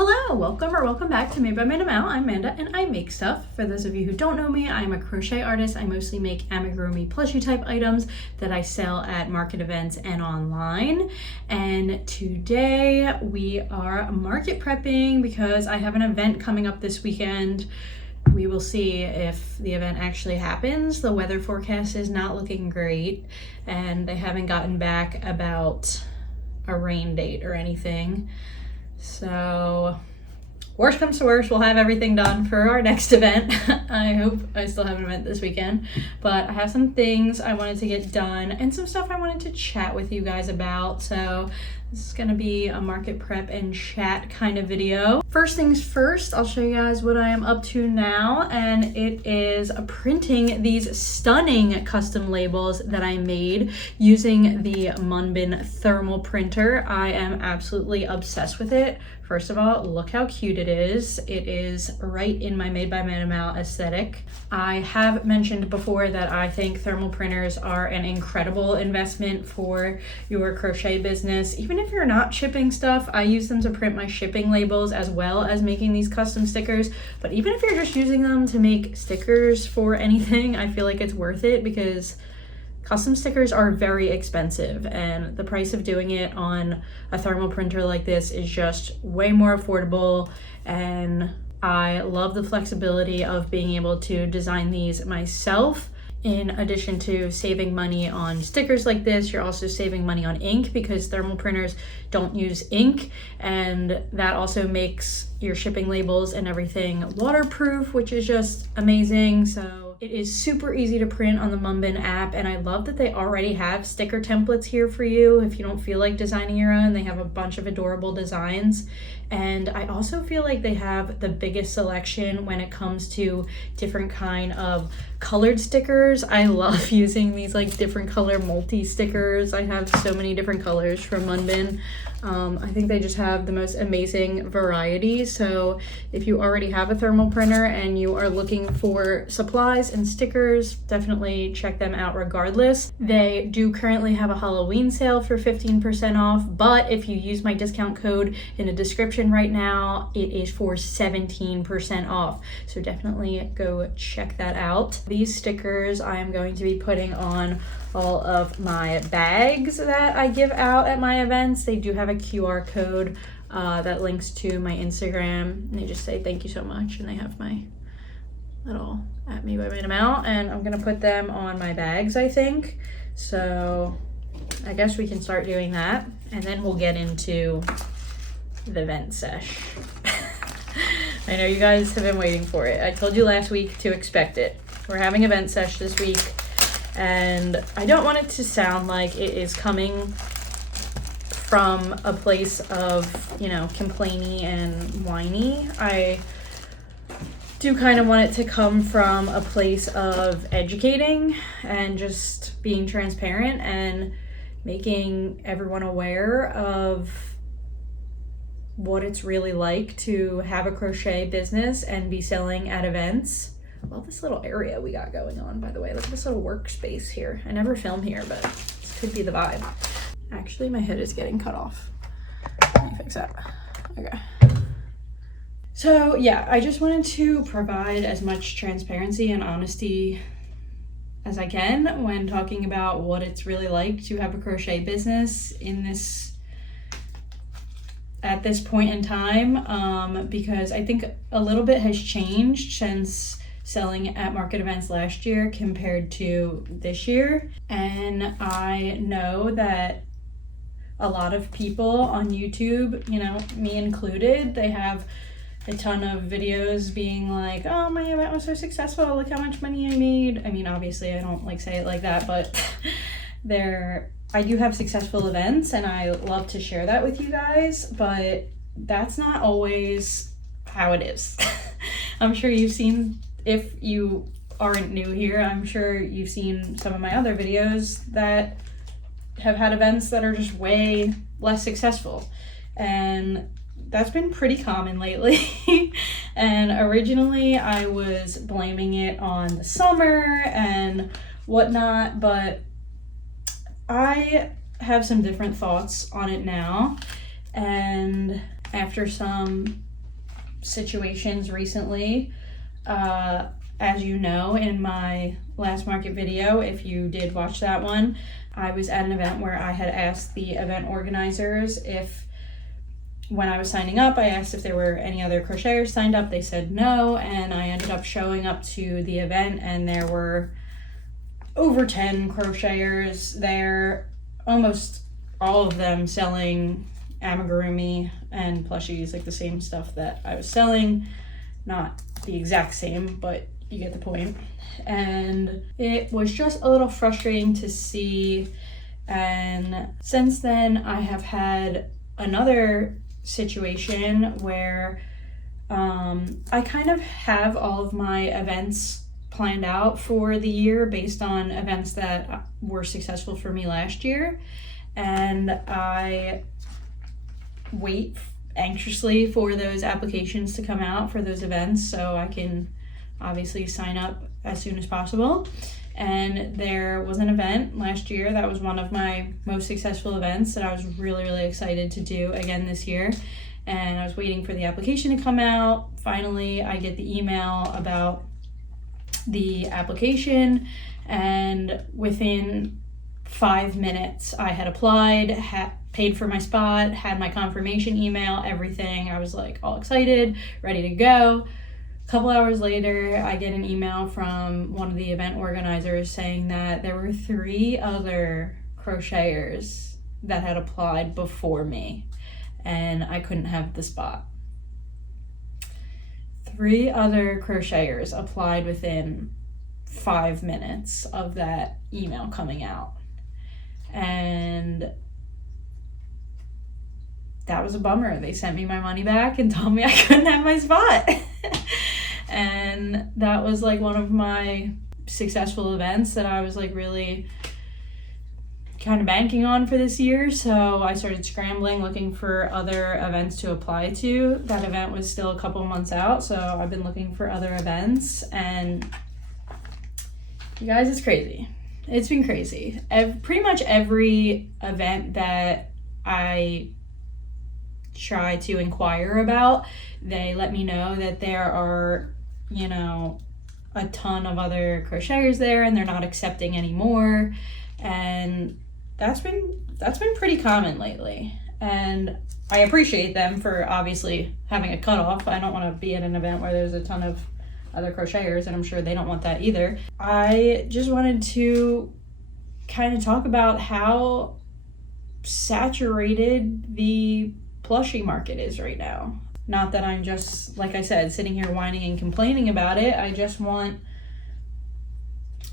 Hello, welcome back to Made by Amanda Mao. I'm Amanda and I make stuff. For those of you who don't know me, I'm a crochet artist. I mostly make amigurumi plushie type items that I sell at market events and online. And today we are market prepping because I have an event coming up this weekend. We will see if the event actually happens. The weather forecast is not looking great and they haven't gotten back about a rain date or anything. So worst comes to worst, we'll have everything done for our next event. I hope I still have an event this weekend, but I have some things I wanted to get done and some stuff I wanted to chat with you guys about. So this is gonna be a market prep and chat kind of video. First things first, I'll show you guys what I am up to now, and it is printing these stunning custom labels that I made using the Munbin thermal printer. I am absolutely obsessed with it. First of all, look how cute it is. It is right in my Made by Amanda Mao aesthetic. I have mentioned before that I think thermal printers are an incredible investment for your crochet business. Even if you're not shipping stuff, I use them to print my shipping labels as well as making these custom stickers. But even if you're just using them to make stickers for anything, I feel like it's worth it because custom stickers are very expensive and the price of doing it on a thermal printer like this is just way more affordable, and I love the flexibility of being able to design these myself. In addition to saving money on stickers like this, you're also saving money on ink because thermal printers don't use ink, and that also makes your shipping labels and everything waterproof, which is just amazing. So it is super easy to print on the Munbin app, and I love that they already have sticker templates here for you if you don't feel like designing your own. They have a bunch of adorable designs, and I also feel like they have the biggest selection when it comes to different kind of colored stickers. I love using these like different color multi stickers. I have so many different colors from Munbin. I think they just have the most amazing variety. So if you already have a thermal printer and you are looking for supplies and stickers, definitely check them out regardless. They do currently have a Halloween sale for 15% off, but if you use my discount code in the description right now, it is for 17% off. So definitely go check that out. These stickers I am going to be putting on all of my bags that I give out at my events. They do have a QR code that links to my Instagram, and they just say thank you so much, and they have my little at me by Amanda Mao, and I'm gonna put them on my bags, I think. So I guess we can start doing that, and then we'll get into the event sesh. I know you guys have been waiting for it. I told you last week to expect it. We're having event sesh this week, and I don't want it to sound like it is coming from a place of, you know, complainy and whiny. I do kind of want it to come from a place of educating and just being transparent and making everyone aware of what it's really like to have a crochet business and be selling at events. I love this little area we got going on, by the way. Look at this little workspace here. I never film here, but this could be the vibe. Actually, my head is getting cut off. Let me fix that. Okay. So yeah, I just wanted to provide as much transparency and honesty as I can when talking about what it's really like to have a crochet business at this point in time, because I think a little bit has changed since selling at market events last year compared to this year. And I know that a lot of people on YouTube, you know, me included, they have a ton of videos being like, oh, my event was so successful, look how much money I made. I mean, obviously I don't like say it like that, but I do have successful events and I love to share that with you guys, but that's not always how it is. I'm sure you've seen, if you aren't new here, I'm sure you've seen some of my other videos that have had events that are just way less successful. And that's been pretty common lately. And originally I was blaming it on the summer and whatnot, but I have some different thoughts on it now. And after some situations recently. As you know, in my last market video, if you did watch that one, I was at an event where I had asked the event organizers if, when I was signing up, I asked if there were any other crocheters signed up. They said no, and I ended up showing up to the event and there were over 10 crocheters there, almost all of them selling amigurumi and plushies, like the same stuff that I was selling. Not the exact same, but you get the point. And it was just a little frustrating to see. And since then, I have had another situation where I kind of have all of my events planned out for the year based on events that were successful for me last year. And I wait anxiously for those applications to come out for those events so I can obviously sign up as soon as possible. And there was an event last year that was one of my most successful events that I was really, really excited to do again this year. And I was waiting for the application to come out. Finally, I get the email about the application, and within 5 minutes I had applied, paid for my spot, had my confirmation email, everything. I was like all excited, ready to go. A couple hours later, I get an email from one of the event organizers saying that there were 3 other crocheters that had applied before me and I couldn't have the spot. 3 other crocheters applied within 5 minutes of that email coming out. And that was a bummer. They sent me my money back and told me I couldn't have my spot. And that was like one of my successful events that I was like really kind of banking on for this year. So I started scrambling, looking for other events to apply to. That event was still a couple months out, so I've been looking for other events, and you guys, it's crazy. It's been crazy. Pretty much every event that I try to inquire about, they let me know that there are, you know, a ton of other crocheters there and they're not accepting anymore. And that's been pretty common lately. And I appreciate them for obviously having a cutoff. I don't want to be at an event where there's a ton of other crocheters, and I'm sure they don't want that either. I just wanted to kind of talk about how saturated the plushie market is right now. Not that I'm just, like I said, sitting here whining and complaining about it. I just want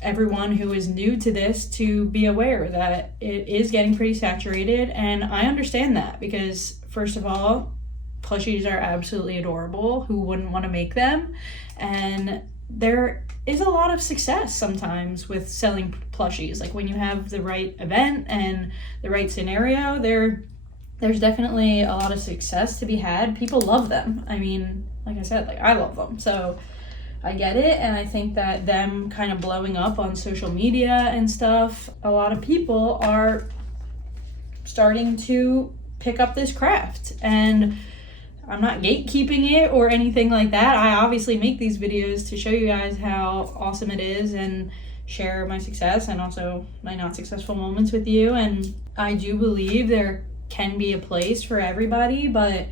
everyone who is new to this to be aware that it is getting pretty saturated. And I understand that because, first of all, plushies are absolutely adorable. Who wouldn't want to make them? And there is a lot of success sometimes with selling plushies. Like when you have the right event and the right scenario, there's definitely a lot of success to be had. People love them. I mean, like I said, like I love them. So I get it. And I think that them kind of blowing up on social media and stuff, a lot of people are starting to pick up this craft. And I'm not gatekeeping it or anything like that. I obviously make these videos to show you guys how awesome it is and share my success and also my not successful moments with you. And I do believe there can be a place for everybody, but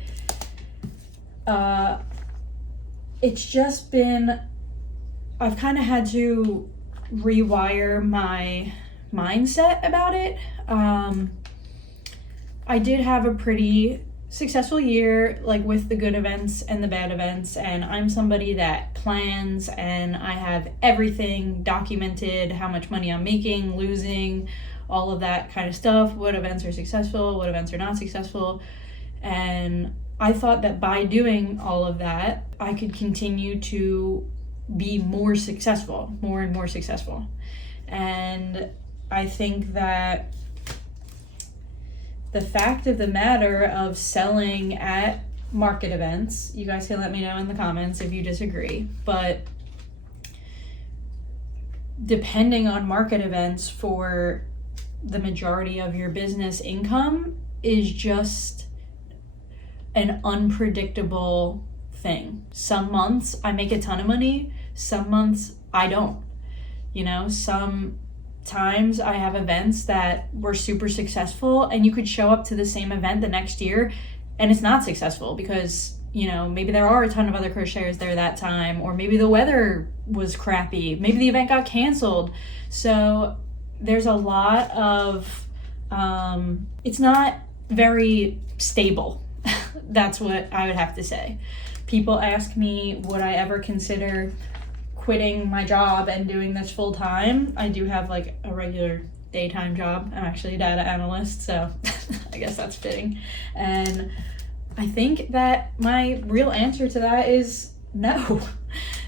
it's just been, I've kind of had to rewire my mindset about it. I did have a pretty successful year, like with the good events and the bad events, and I'm somebody that plans and I have everything documented, how much money I'm making, losing, all of that kind of stuff, what events are successful, what events are not successful. And I thought that by doing all of that, I could continue to be more successful, more and more successful. And I think that the fact of the matter of selling at market events, you guys can let me know in the comments if you disagree, but depending on market events for the majority of your business income is just an unpredictable thing. Some months I make a ton of money, some months I don't. You know, sometimes I have events that were super successful, and you could show up to the same event the next year and it's not successful because, you know, maybe there are a ton of other crocheters there that time, or maybe the weather was crappy, maybe the event got canceled. So there's a lot of, it's not very stable. That's what I would have to say. People ask me, would I ever consider quitting my job and doing this full time? I do have like a regular daytime job. I'm actually a data analyst, so I guess that's fitting. And I think that my real answer to that is no.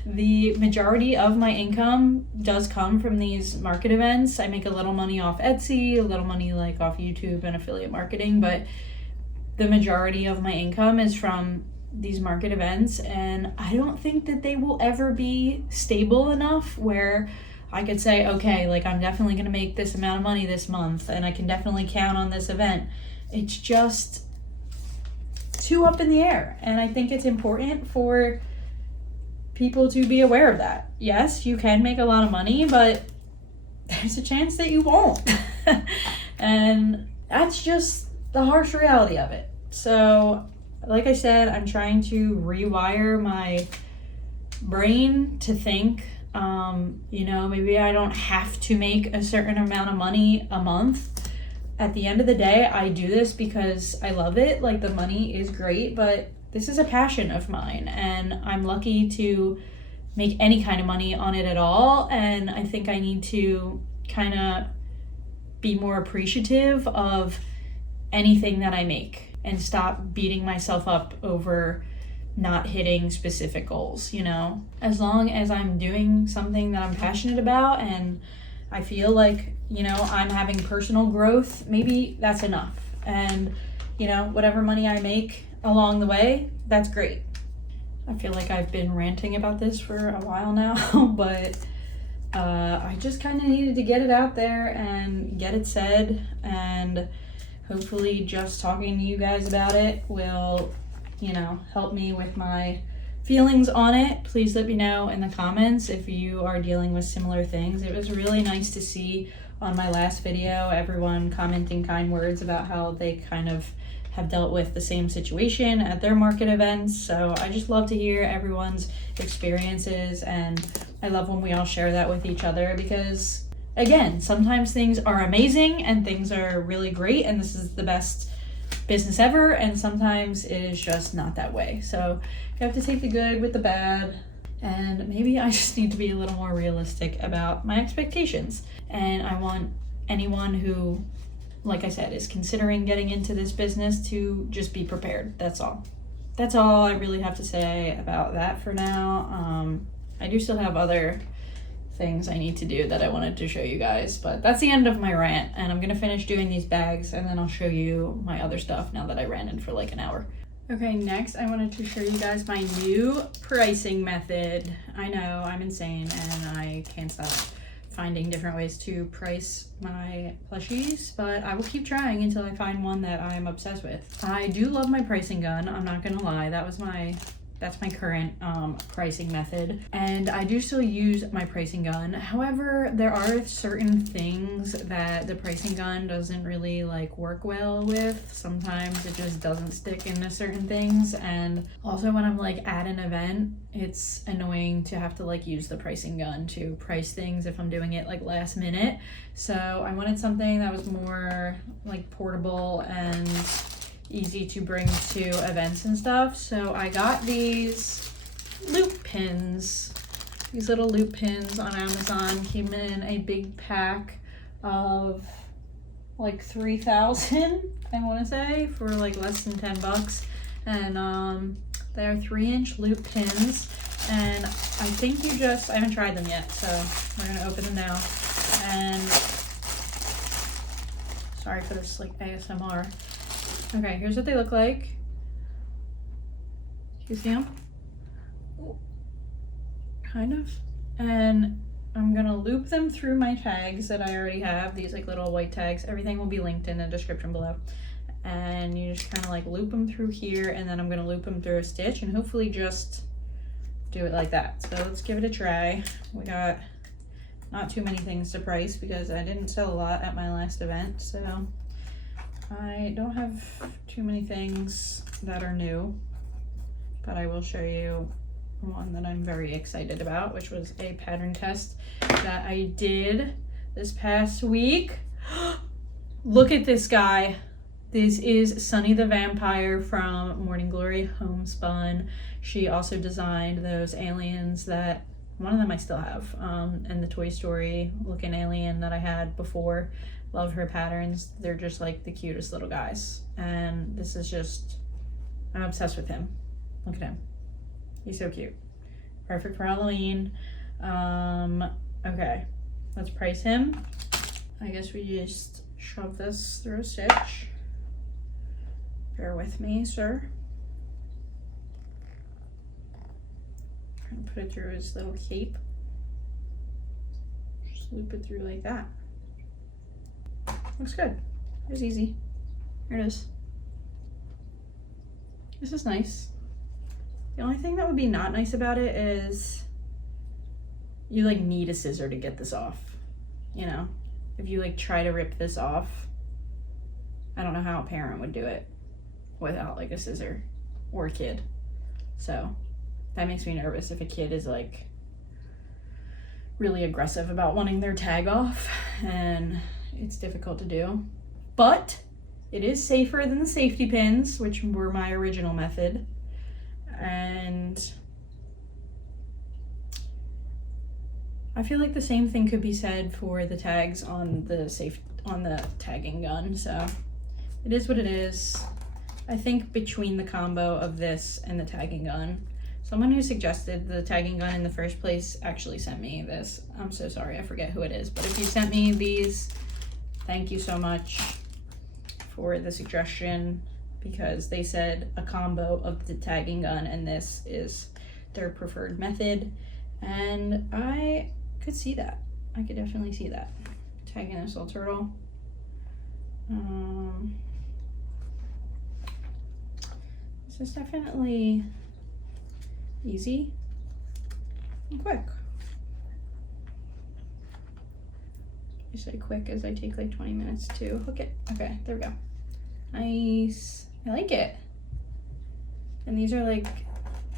The majority of my income does come from these market events. I make a little money off Etsy, a little money like off YouTube and affiliate marketing, but the majority of my income is from these market events, and I don't think that they will ever be stable enough where I could say, okay, like I'm definitely going to make this amount of money this month and I can definitely count on this event. It's just too up in the air, and I think it's important for people to be aware of that. Yes, you can make a lot of money, but there's a chance that you won't. And that's just the harsh reality of it. So like I said, I'm trying to rewire my brain to think, you know, maybe I don't have to make a certain amount of money a month. At the end of the day, I do this because I love it. Like, the money is great, but this is a passion of mine, and I'm lucky to make any kind of money on it at all. And I think I need to kind of be more appreciative of anything that I make and stop beating myself up over not hitting specific goals, you know? As long as I'm doing something that I'm passionate about and I feel like, you know, I'm having personal growth, maybe that's enough. And, you know, whatever money I make along the way, that's great. I feel like I've been ranting about this for a while now, but I just kind of needed to get it out there and get it said, and hopefully just talking to you guys about it will, you know, help me with my feelings on it. Please let me know in the comments if you are dealing with similar things. It was really nice to see on my last video everyone commenting kind words about how they kind of have dealt with the same situation at their market events. So I just love to hear everyone's experiences, and I love when we all share that with each other, because again, sometimes things are amazing and things are really great and this is the best business ever, and sometimes it is just not that way. So you have to take the good with the bad, and maybe I just need to be a little more realistic about my expectations. And I want anyone who, like I said, is considering getting into this business to just be prepared. That's all. That's all I really have to say about that for now. I do still have other things I need to do that I wanted to show you guys, but that's the end of my rant, and I'm gonna finish doing these bags and then I'll show you my other stuff now that I ranted for like an hour. Okay, next I wanted to show you guys my new pricing method. I know, I'm insane and I can't stop finding different ways to price my plushies, but I will keep trying until I find one that I'm obsessed with. I do love my pricing gun, I'm not gonna lie. That's my current pricing method, and I do still use my pricing gun. However, there are certain things that the pricing gun doesn't really like work well with. Sometimes it just doesn't stick into certain things, and also when I'm like at an event, it's annoying to have to like use the pricing gun to price things if I'm doing it like last minute. So I wanted something that was more like portable and easy to bring to events and stuff. So I got these loop pins, these little loop pins on Amazon. Came in a big pack of like 3,000, I want to say, for like less than 10 bucks. And they are 3-inch loop pins, and I think I haven't tried them yet, so we're gonna open them now. And sorry for this like ASMR. Okay, here's what they look like. You see them? Kind of. And I'm gonna loop them through my tags that I already have, these like little white tags. Everything will be linked in the description below. and you just kind of like loop them through here, and then I'm gonna loop them through a stitch and hopefully just do it like that. So let's give it a try. We got not too many things to price because I didn't sell a lot at my last event, so I don't have too many things that are new, but I will show you one that I'm very excited about, which was a pattern test that I did this past week. Look at this guy. This is Sunny the Vampire from Morning Glory Homespun. She also designed those aliens that, one of them I still have, and the Toy Story looking alien that I had before. Love her patterns. They're just like the cutest little guys. And this is just, I'm obsessed with him. Look at him. He's so cute. Perfect for Halloween. Okay, let's price him. I guess we just shove this through a stitch. Bear with me, sir. Trying to put it through his little cape. Just loop it through like that. Looks good. It was easy. Here it is. This is nice. The only thing that would be not nice about it is you like need a scissor to get this off. You know, if you like try to rip this off, I don't know how a parent would do it without like a scissor, or a kid. So that makes me nervous if a kid is like really aggressive about wanting their tag off, and it's difficult to do. But it is safer than the safety pins, which were my original method. And I feel like the same thing could be said for the tags on the tagging gun. So it is what it is. I think between the combo of this and the tagging gun, someone who suggested the tagging gun in the first place actually sent me this. I'm so sorry, I forget who it is, but if you sent me these, thank you so much for the suggestion, because they said a combo of the tagging gun and this is their preferred method, and I could see that. I could definitely see that. Tagging this little turtle. This is definitely easy and quick. I say quick as I take like 20 minutes to hook it. Okay, there we go. Nice. I like it. And these are like,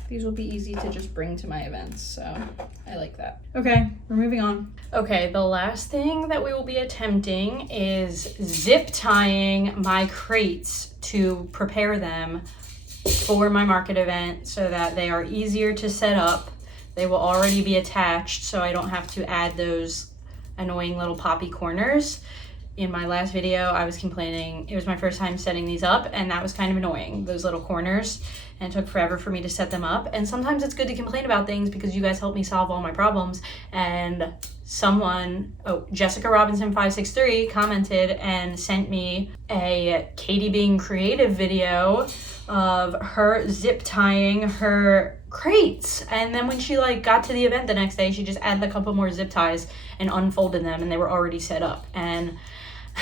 these will be easy to just bring to my events, so I like that. Okay, we're moving on. Okay, the last thing that we will be attempting is zip tying my crates to prepare them for my market event so that they are easier to set up. They will already be attached, so I don't have to add those annoying little poppy corners. In my last video, I was complaining, it was my first time setting these up, and that was kind of annoying, those little corners, and it took forever for me to set them up. And sometimes it's good to complain about things because you guys help me solve all my problems. And someone, Jessica Robinson 563 commented and sent me a Katie Being Creative video of her zip tying her crates, and then when she like got to the event the next day, she just added a couple more zip ties and unfolded them, and they were already set up. And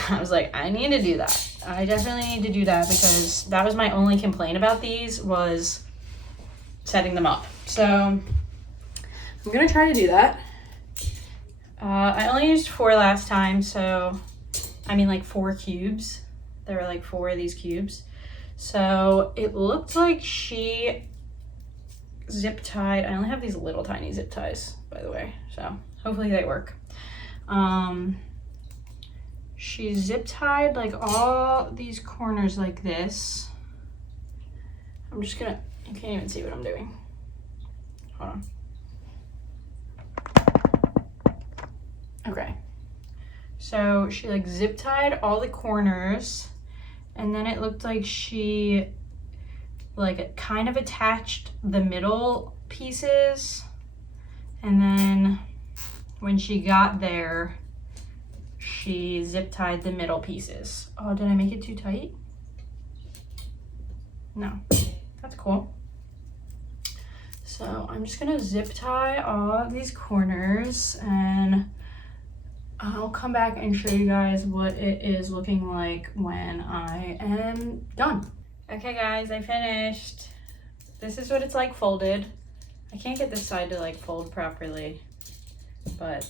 I was like, I need to do that. I definitely need to do that, because that was my only complaint about these, was setting them up. So I'm gonna try to do that. I only used 4 last time, so I mean like 4 cubes. There were like 4 of these cubes. So it looked like she zip tied. I only have these little tiny zip ties, by the way, so hopefully they work. She zip tied like all these corners like this. I'm just gonna, you can't even see what I'm doing. Hold on. Okay. So she like zip tied all the corners, and then it looked like she like kind of attached the middle pieces, and then when she got there, she zip tied the middle pieces. Oh, did I make it too tight? No, that's cool. So I'm just gonna zip tie all of these corners, and I'll come back and show you guys what it is looking like when I am done. Okay guys, I finished. This is what it's like folded. I can't get this side to like fold properly, but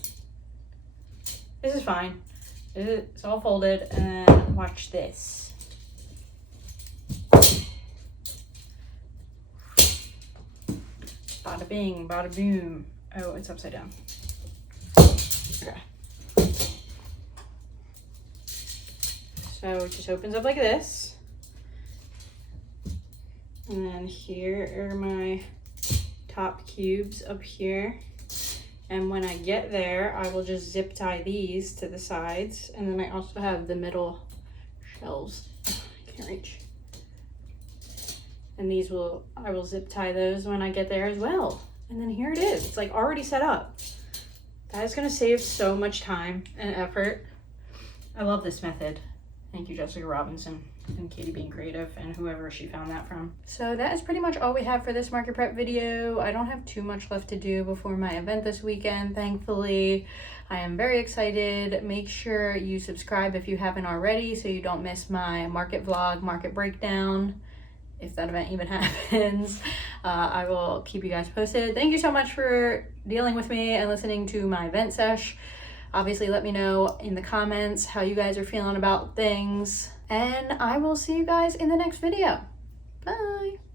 this is fine. It's all folded, and watch this. Bada bing, bada boom. Oh, it's upside down. Okay. So it just opens up like this. And then here are my top cubes up here. And when I get there, I will just zip tie these to the sides. And then I also have the middle shells. I can't reach. And I will zip tie those when I get there as well. And then here it is. It's like already set up. That is gonna save so much time and effort. I love this method. Thank you, Jessica Robinson and Katie Being Creative and whoever she found that from. So that is pretty much all we have for this market prep video. I don't have too much left to do before my event this weekend, thankfully. I am very excited. Make sure you subscribe if you haven't already so you don't miss my market vlog, market breakdown, if that event even happens. I will keep you guys posted. Thank you so much for dealing with me and listening to my event sesh. Obviously, let me know in the comments how you guys are feeling about things. And I will see you guys in the next video. Bye.